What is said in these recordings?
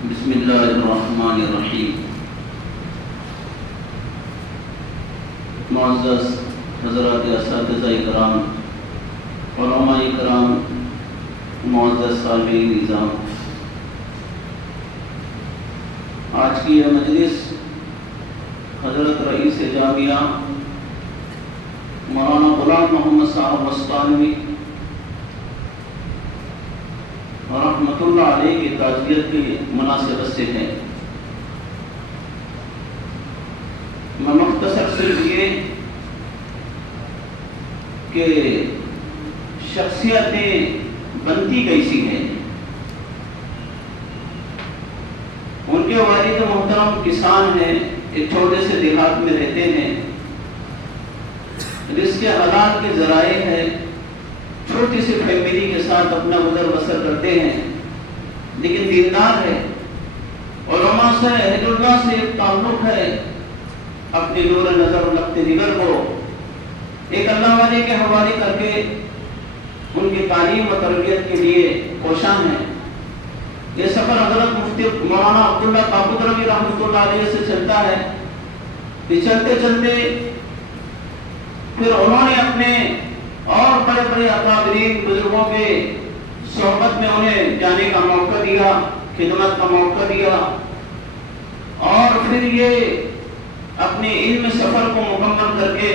بسم اللہ الرحمن الرحیم۔ معزز حضرات اساتذہ کرام، علماء کرام، معزز سامعین نظام، آج کی یہ مجلس حضرت رئیس جامعہ مولانا غلام محمد صاحب وسطانوی رحمۃ اللہ علیہ کی تعزیت کی مناسبت سے ہے۔ میں مختصر صرف یہ کہ شخصیتیں بنتی کیسی ہیں۔ ان کے والد محترم کسان ہیں، ایک چھوٹے سے دیہات میں رہتے ہیں، رزق حلال کے ذرائع ہے، چھوٹی سی فیملی کے ساتھ اپنا گزر بسر کرتے ہیں، لیکن دیندار ہے، علماء سے اہل اللہ سے ایک تعلق ہے، اپنی نور نظر و نقطۂ نظر کو ایک اللہ والے کے حوالے کر کے ان کی تعلیم و تربیت کے لیے کوشاں ہیں۔ یہ سفر حضرت مفتی مولانا عبداللہ کابودروی رحمۃ اللہ علیہ سے چلتا ہے کہ چلتے چلتے پھر انہوں نے اپنے اور بڑے بڑے اکابرین بزرگوں کے صحبت میں انہیں جانے کا موقع دیا، خدمت کا موقع دیا، اور پھر یہ اپنے علم سفر کو مکمل کر کے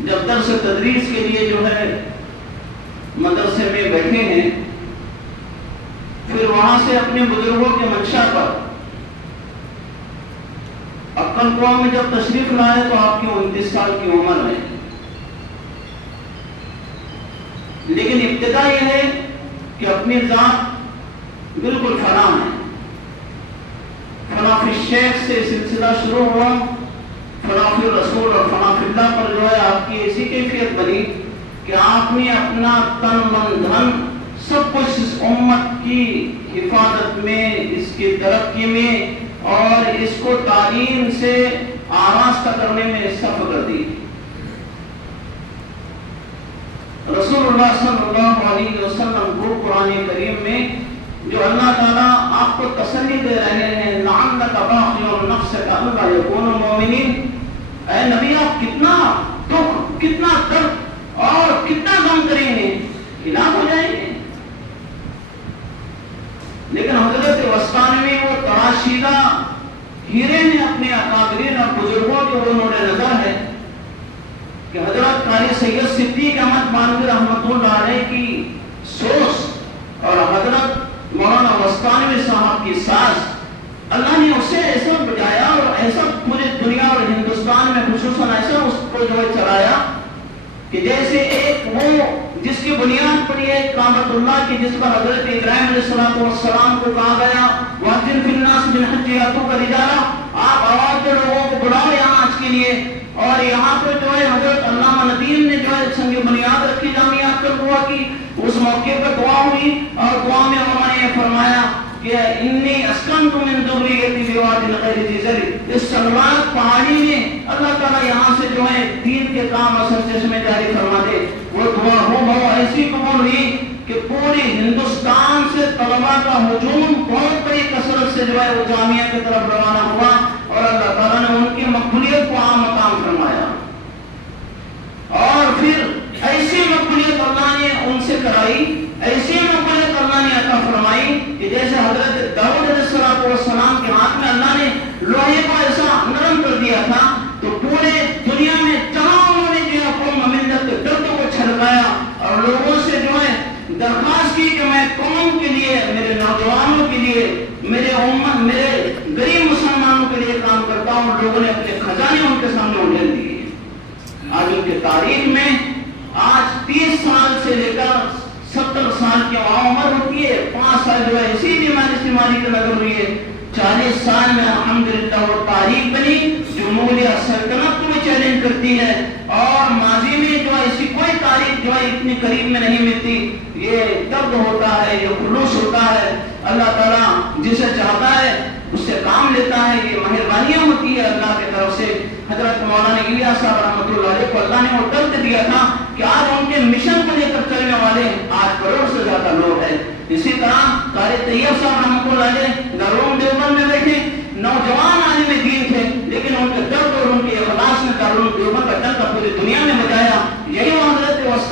جب درس تدریس کے لیے جو ہے مدرسے میں بیٹھے ہیں، پھر وہاں سے اپنے بزرگوں کے منشا پر اپن قوم میں جب تشریف لائے تو آپ کی 29 سال کی عمر ہے، لیکن ابتدا یہ ہے کہ اپنی ذات بالکل فنا ہے۔ فنا فی الشیخ سے سلسلہ شروع ہوا، فنا فی الرسول اور فنا فی اللہ پر جو ہے آپ کی ایسی کیفیت بنی کہ آپ نے اپنا تن من دھن سب کچھ اس امت کی حفاظت میں، اس کی ترقی میں اور اس کو تعلیم سے آراستہ کرنے میں صرف کر دی۔ رسول اللہ صلی اللہ علیہ وسلم کو قرآن کریم میں جو اللہ تعالیٰ آپ کو تسلی دے رہے ہیں، لعلک باخع نفسک الا یکونوا مؤمنین، اے نبی آپ کتنا دکھ، کتنا درد اور کتنا غم کریں گے، ہلاک ہو جائیں گے۔ لیکن حضرت وسطانوی وہ تراشیدہ ہیرے نے اپنے اکابرین اور بزرگوں کے وہ نور نظر ہے کہ حضرت قاری سید صدیق احمد مانوی رحمۃ اللہ علیہ کی سوچ اور حضرت مولانا وسطانوی صاحب کی ساز، اللہ نے اسے ایسا بجایا اور ایسا پوری دنیا اور ہندوستان میں خصوصاً ایسا اس کو جو ہے چلایا کہ جیسے ایک وہ جس کی بنیاد پڑی ہے کعبۃ اللہ کی، جس پر حضرت ابراہیم علیہ السلام کو کہا گیا وَأَذِّنْ فِي النَّاسِ بِالْحَجِّ يَأْتُوكَ رِجَالًا، آپ آواز دے لوگوں کو بلاؤ یہاں آج کے لیے۔ اور یہاں پہ جو ہے حضرت علامہ ندیم نے جو ہے سنگ بنیاد رکھی جامعہ دعا کی، اس موقع پر دعا ہوئی اور دعا میں انہوں نے یہ فرمایا کہ انی اسکنت من ذریتی بواد غیر ذی زرع، اس سنوات پہاڑی میں اللہ تعالیٰ یہاں سے جو ہے دین کے کام اثر چشمے جاری فرما دے۔ وہ دعا ہو ایسی قبول ہوئی کہ پوری ہندوستان سے طلباء کا ہجوم بہت بڑی کثرت سے جو ہے وہ جامعہ کی طرف روانہ ہوا اور اللہ تعالیٰ نے ان کی مقبولیت کو عام مقام فرمایا۔ اور پھر ایسی مقبولیت اللہ نے ان سے کرائی، ایسی مقبولیت اللہ نے عطا فرمائی کہ جیسے حضرت داؤد علیہ السلام کے ہاتھ میں اللہ نے لوہے کو ایسا نرم کر دیا تھا تو پورے دنیا میں جہاں انہوں نے جو ہے قوم ملت کے درد کو چھڑکایا اور لوگوں سے جو ہے درخواست کی کہ میں قوم کے لیے، میرے نوجوانوں کے لیے، میرے امت، میرے غریب مسلمانوں کے لیے کام کرتا ہوں۔ لوگوں نے اپنے خزانے ان کے سامنے اٹھا دیے۔ آج ان کی تاریخ میں آج 30 سال سے لے کر 70 سال کی عمر ہوتی ہے، 5 سال جو ہے اسی بیماری کی نظر ہوئی ہے، 40 سال میں الحمدللہ وہ تاریخ بنی جو مغلیہ سلطنت کو بھی چیلنج کرتی ہے، اور ماضی میں جو ہے ایسی کوئی تاریخ جو ہے اتنی قریب میں نہیں ملتی۔ یہ درد ہوتا ہے، یہ خلوص ہوتا ہے، اللہ تعالیٰ جسے چاہتا ہے اس سے کام لیتا ہے، یہ مہربانیاں ہوتی ہے اللہ کی طرف سے۔ حضرت مولانا الیاس صاحب رحمۃ اللہ علیہ کو اللہ نے وہ درد دیا تھا کہ آج ان کے مشن کو لے کر چلنے والے آج کروڑ سے زیادہ لوگ ہیں۔ اسی طرح قاری طیب صاحب رحمۃ اللہ علیہ